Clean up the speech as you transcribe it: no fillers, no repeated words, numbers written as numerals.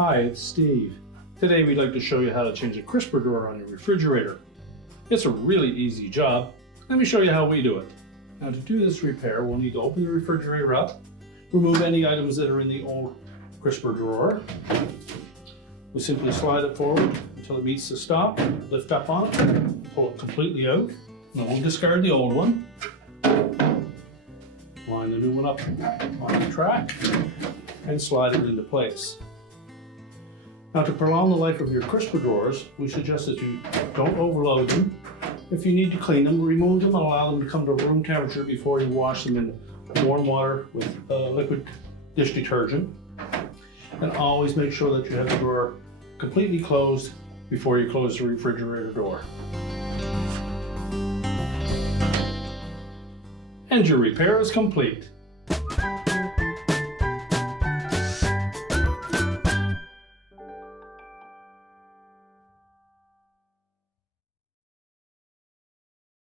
Hi, it's Steve. Today we'd like to show you how to change a crisper drawer on your refrigerator. It's a really easy job. Let me show you how we do it. Now to do this repair, we'll need to open the refrigerator up, remove any items that are in the old crisper drawer. We simply slide it forward until it meets the stop, lift up on it, pull it completely out, and we'll discard the old one. Line the new one up on the track and slide it into place. Now to prolong the life of your crisper drawers, we suggest that you don't overload them. If you need to clean them, remove them and allow them to come to room temperature before you wash them in warm water with liquid dish detergent. And always make sure that you have the drawer completely closed before you close the refrigerator door. And your repair is complete.